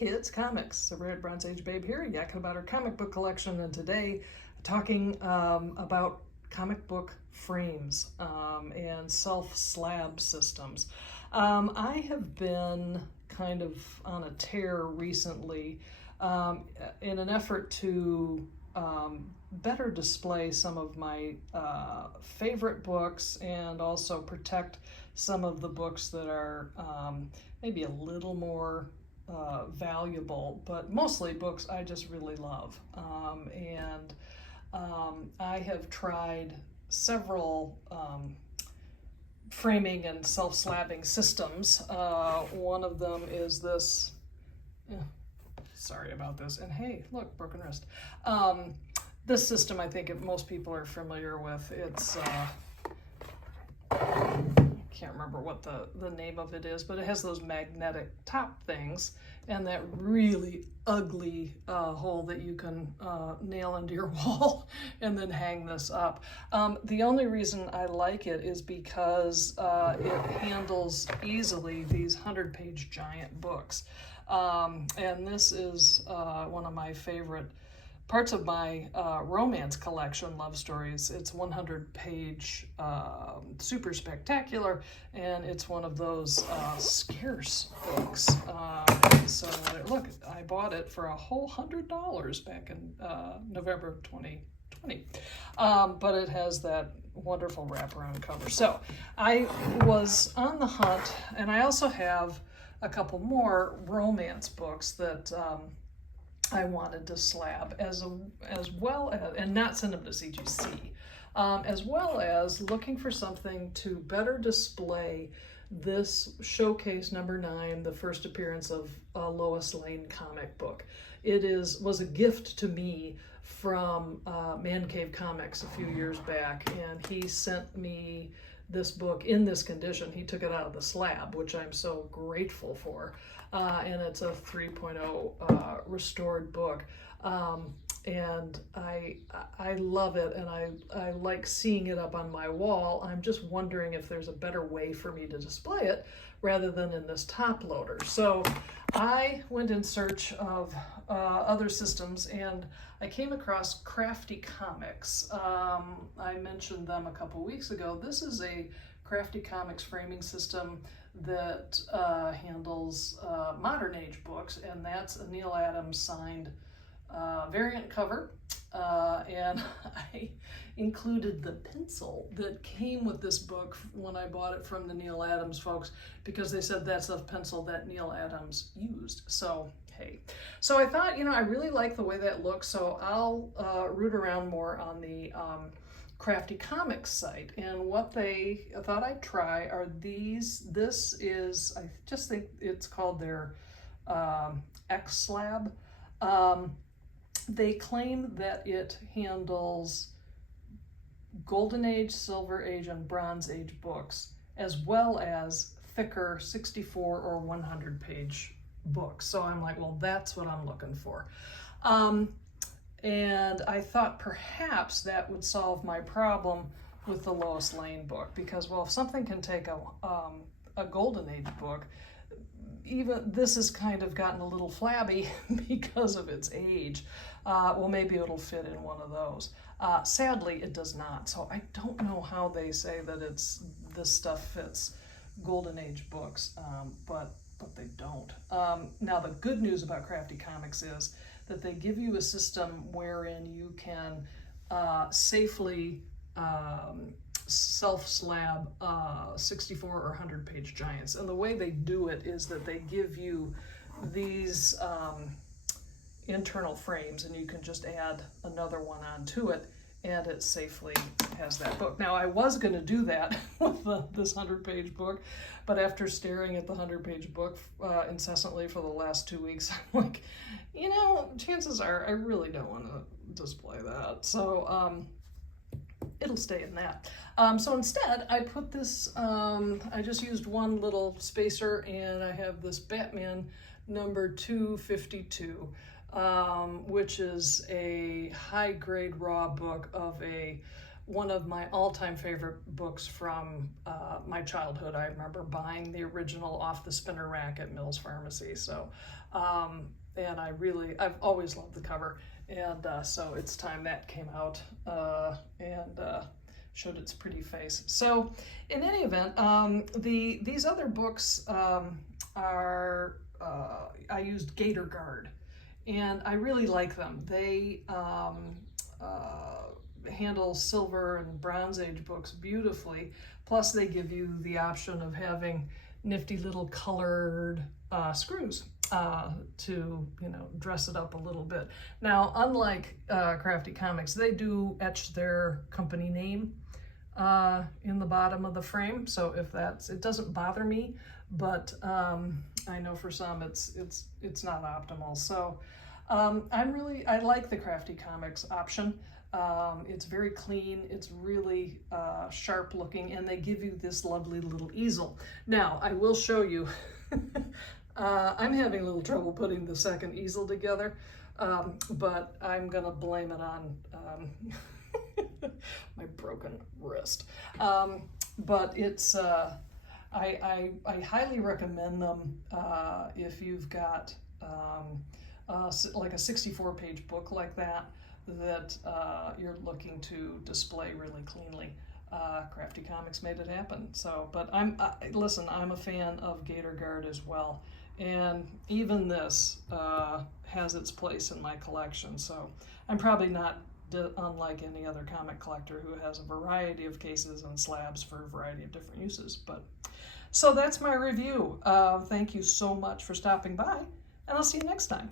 kids, comics. The Red Bronze Age babe here, yakking about our comic book collection, and today talking about comic book frames and self-slab systems. I have been kind of on a tear recently in an effort to better display some of my favorite books and also protect some of the books that are maybe a little more valuable, but mostly books I just really love. I have tried several framing and self-slabbing systems. One of them is this, sorry about this, and hey, look, broken wrist. This system I think most people are familiar with. It's, I can't remember what the name of it is, but it has those magnetic top things and that really ugly hole that you can nail into your wall and then hang this up. The only reason I like it is because it handles easily these 100-page giant books. And this is one of my favorite parts of my romance collection, Love Stories. It's 100-page, super spectacular, and it's one of those scarce books. So look, I bought it for a whole $100 back in November of 2020. But it has that wonderful wraparound cover. So I was on the hunt, and I also have a couple more romance books that I wanted to slab as well as, and not send them to CGC, as well as looking for something to better display this showcase number 9, the first appearance of a Lois Lane comic book. It was a gift to me from Man Cave Comics a few years back, and he sent me this book in this condition. He took it out of the slab, which I'm so grateful for. And it's a 3.0 restored book. And I love it, and I like seeing it up on my wall. I'm just wondering if there's a better way for me to display it rather than in this top loader. So I went in search of other systems, and I came across Crafty Comics. I mentioned them a couple weeks ago. This is a Crafty Comics framing system that handles modern age books, and that's a Neal Adams signed variant cover. And I included the pencil that came with this book when I bought it from the Neal Adams folks, because they said that's the pencil that Neal Adams used. So hey, so I thought, I really like the way that looks, so I'll root around more on the Crafty Comics site. And what they thought I'd try are these. This is, I just think it's called their X-Slab. They claim that it handles Golden Age, Silver Age, and Bronze Age books, as well as thicker 64 or 100-page books. So I'm like, well, that's what I'm looking for. And I thought perhaps that would solve my problem with the Lois Lane book, because, well, if something can take a Golden Age book, even this has kind of gotten a little flabby because of its age. Well, maybe it'll fit in one of those. Sadly, it does not. So I don't know how they say that this stuff fits Golden Age books, but they don't. Now, the good news about Crafty Comics is that they give you a system wherein you can safely self-slab 64 or 100-page giants. And the way they do it is that they give you these internal frames, and you can just add another one onto it, and it safely has that book. Now, I was going to do that with this 100-page book, but after staring at the 100-page book incessantly for the last 2 weeks, I'm like, chances are I really don't want to display that. So it'll stay in that. So instead, I put this, I just used one little spacer, and I have this Batman number 252, which is a high-grade raw book of a one of my all-time favorite books from my childhood. I remember buying the original off the spinner rack at Mills Pharmacy. So, and I've always loved the cover. And so it's time that came out and showed its pretty face. So in any event, these other books are, I used Gator Guard, and I really like them. They handle Silver and Bronze Age books beautifully. Plus they give you the option of having nifty little colored screws to, dress it up a little bit. Now, unlike Crafty Comics, they do etch their company name in the bottom of the frame. So if it doesn't bother me, but I know for some it's not optimal. So I like the Crafty Comics option. It's very clean, it's really sharp looking, and they give you this lovely little easel. Now, I will show you, I'm having a little trouble putting the second easel together, but I'm gonna blame it on my broken wrist. But it's, I highly recommend them if you've got like a 64-page book like that you're looking to display really cleanly. Crafty Comics made it happen. So, but listen, I'm a fan of Gator Guard as well, and even this has its place in my collection. So I'm probably not unlike any other comic collector who has a variety of cases and slabs for a variety of different uses. But so that's my review. Thank you so much for stopping by, and I'll see you next time.